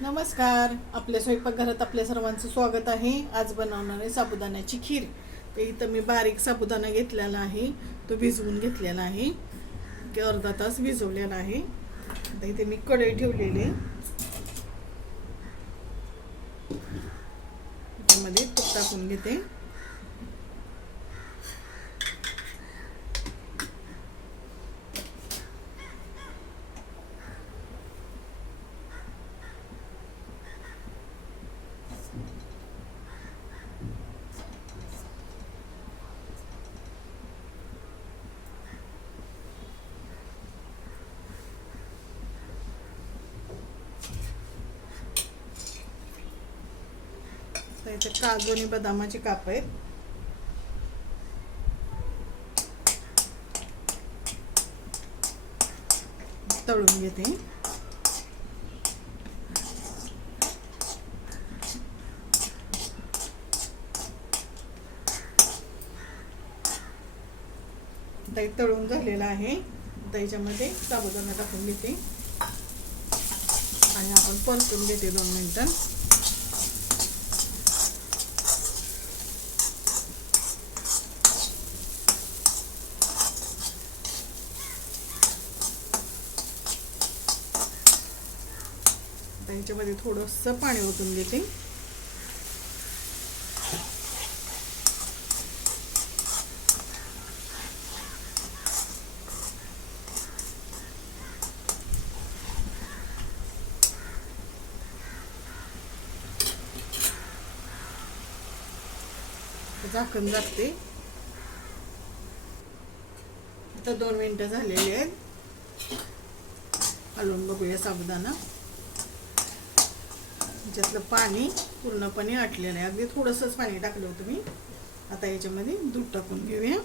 नमस्कार. आपल्या स्वयंपाकघरात आपल्या सर्वांचं स्वागत आहे. आज बनवणार आहे साबुदाण्याची खीर. तर इथं मी बारीक साबुदाणा घेतलेला आहे. तो भिजवून घेतलेला आहे. की अर्धा तास भिजवलेला आहे. आता इथे मी कढई ठेवलेली त्यामध्ये तूप टाकून घेते. तर इथे काजू आणि बदामाचे काप आहेत. तळून घेते. दही तळून झालेलं आहे. दहीच्यामध्ये साबुदाणा टाकून घेते. आणि आपण परतून घेते दोन मिनटं. यांच्यामध्ये थोडंसं पाणी ओतून घेते. झाकण झाकते. आता दोन मिनटं झालेली आहेत. हलवून बघूया साबुदाणा. याच्यातलं पाणी पूर्णपणे आटलेलं आहे. अगदी थोडंसंच पाणी टाकलं होतं मी. आता याच्यामध्ये दूध टाकून घेऊया.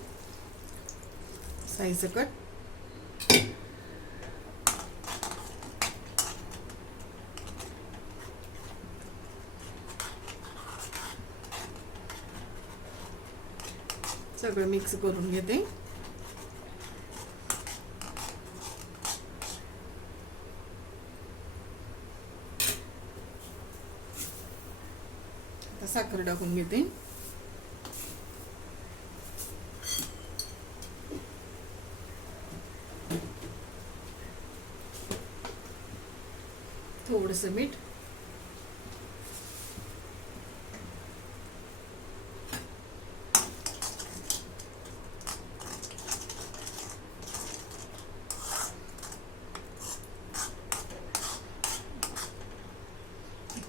साईसकट सगळं मिक्स करून घेते. आता साखर टाकून घेते. थोडस मीठ.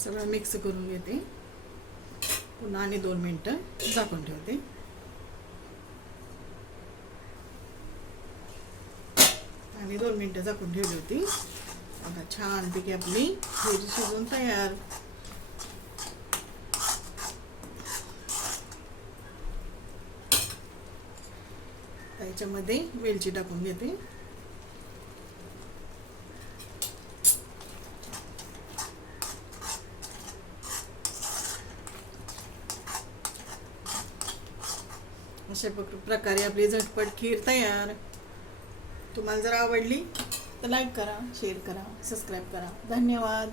सगळं मिक्स करून घेते. पुन्हा आणि दोन मिनटं झाकून ठेवते. आणि दोन मिनटं झाकून ठेवली होती. आता छानपैकी आपली खीर शिजून तयार. त्याच्यामध्ये वेलची टाकून घेते. अशा प्रक- प्रकारे आपली झटपट खीर तयार. तुम्हाला जर आवडली तर लाईक करा शेअर करा सबस्क्राईब करा. धन्यवाद.